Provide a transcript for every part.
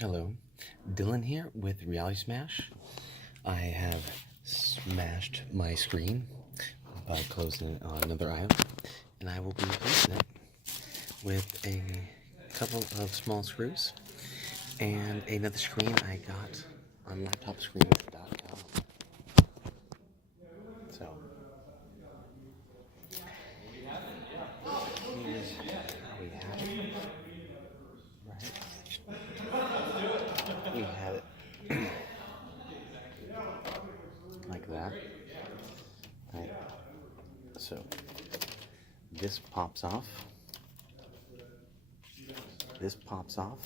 Hello, Dylan here with Reality Smash. I have smashed my screen by closing it on another item, and I will be replacing it with a couple of small screws and another screen I got on laptopscreen.com. So, here's how we have it. Right. We have it like that. Right. So, this pops off. This pops off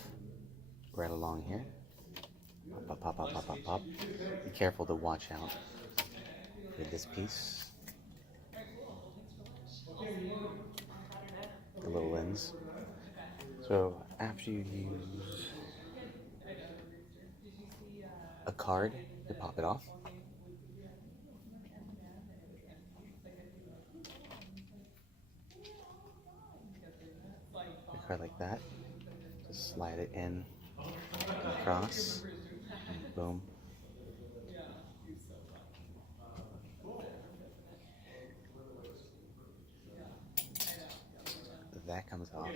right along here. Pop, pop, pop, pop, pop, pop. Be careful to watch out with this piece. The little lens. So after you use a card to pop it off, a card like that, just slide it in and across, and boom. That comes off.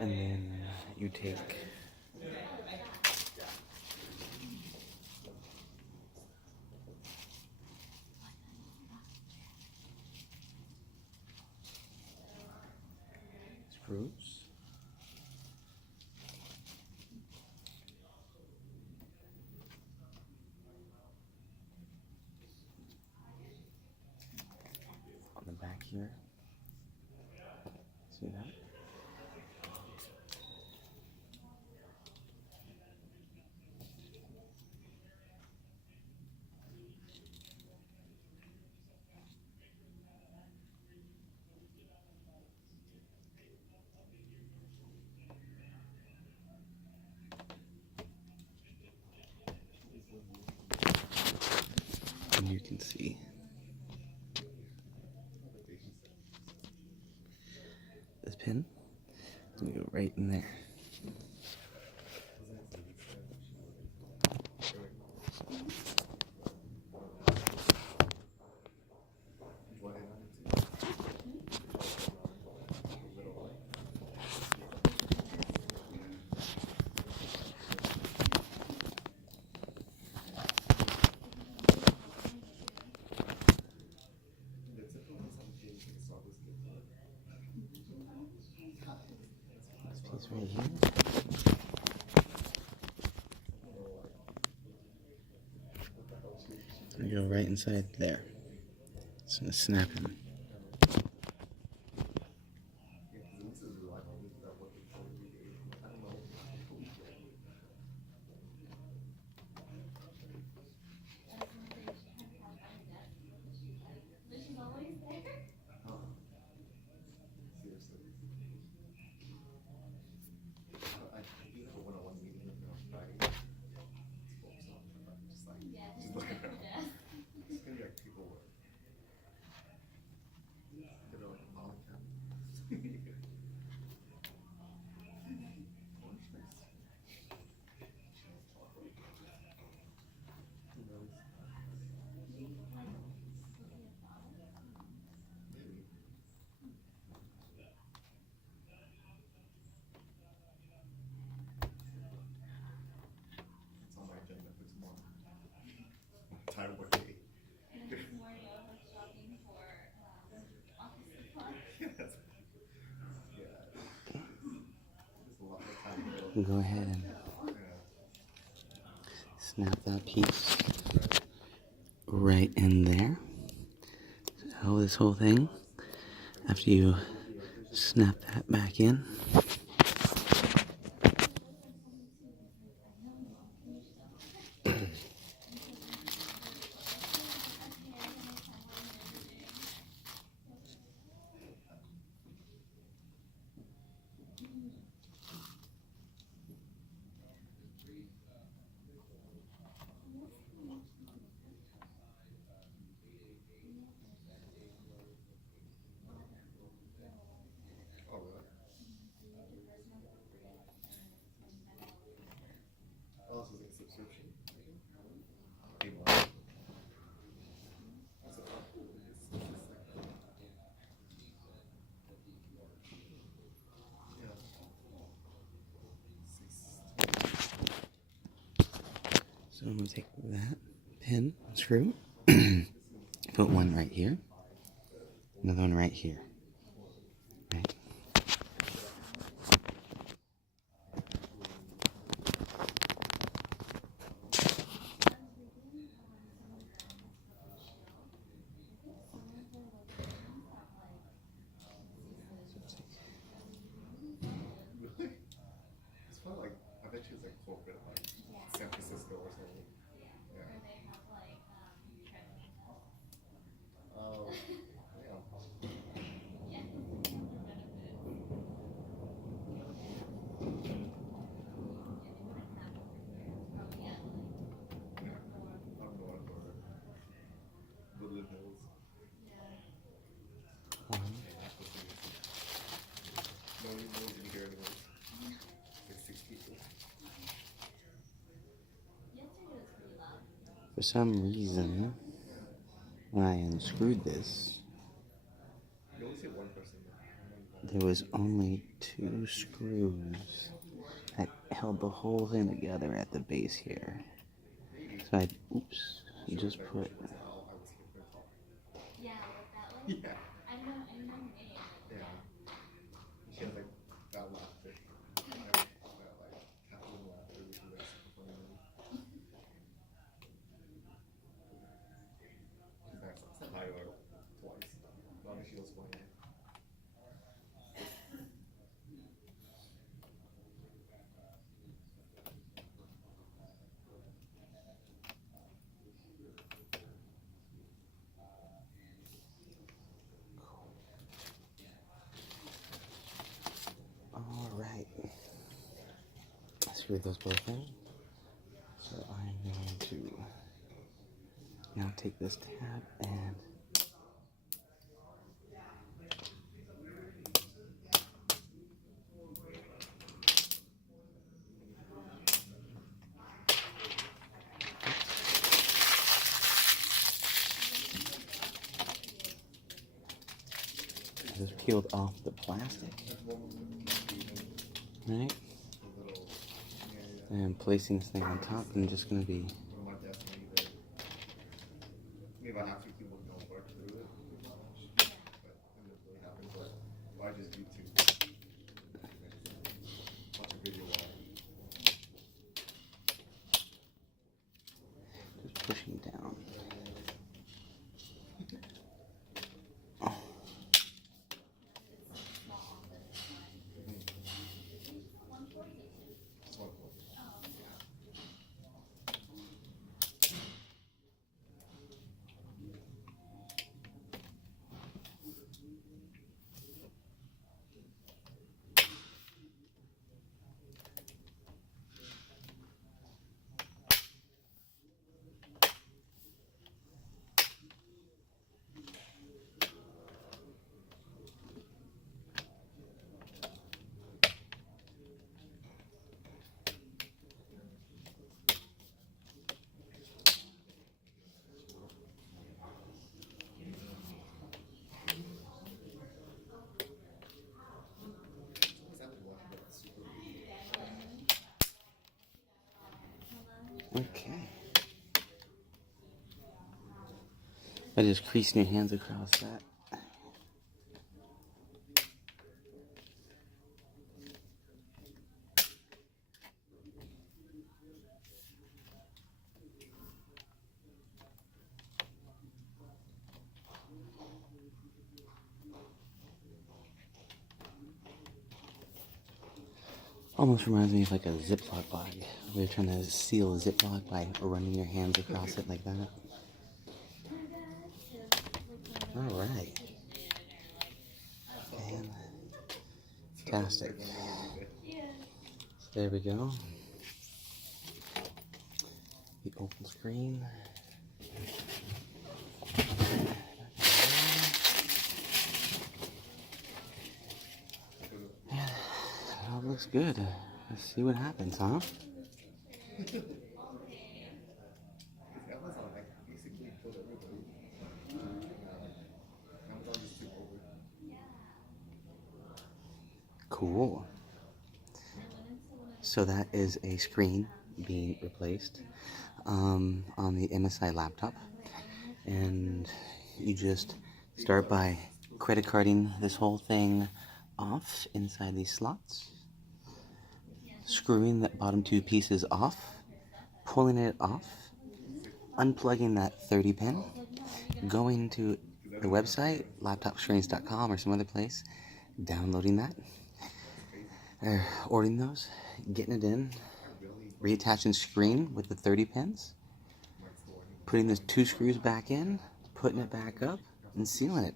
And then you take screws. On the back here. See that? And you can see this pin. It's gonna go right in there. This piece right here. It's gonna go right inside there. It's gonna snap in. Go ahead and snap that piece right in there. So this whole thing, after you snap that back in, So I'm going to take that pin, screw, put one right here, another one right here. Right. It's probably like, I bet you it's like corporate, like San Francisco or something. Yeah. Where they have like treadmill tests. Oh, yeah. Yeah, up north or Woodland Hills. No one knows any here anyways. Like 6 people. For some reason, when I unscrewed this, You only see one person there was only 2 screws that held the whole thing together at the base here. So I, just put. Yeah, like that one? Yeah. I know name. Yeah. She has like that laughter. That like cackling laughter, which is like super funny. She's like, said hi or twice. Not that she was funny. Alright. Screw those both in. So I'm going to now take this tab and just peeled off the plastic. Right? And placing this thing on top, I'm just going to be Maybe I have to keep looking over through it. But it didn't really happen. But I just YouTube. Watch a video just pushing down. Okay. I just creasing your hands across that. Almost reminds me of like a Ziploc bag. We're trying to seal a Ziploc by running your hands across it like that. Alright. Fantastic. So there we go. The open screen. Yeah, it all looks good. Let's see what happens, huh? Cool. So that is a screen being replaced. on the MSI laptop, and you just start by credit carding this whole thing off inside these slots, screwing the bottom two pieces off, pulling it off, unplugging that 30 pin, going to the website, laptopscreens.com or some other place, downloading that, or ordering those, getting it in, reattaching screen with the 30 pins, putting the two screws back in, putting it back up, and sealing it.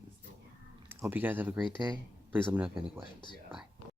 Hope you guys have a great day. Please let me know if you have any questions. Bye.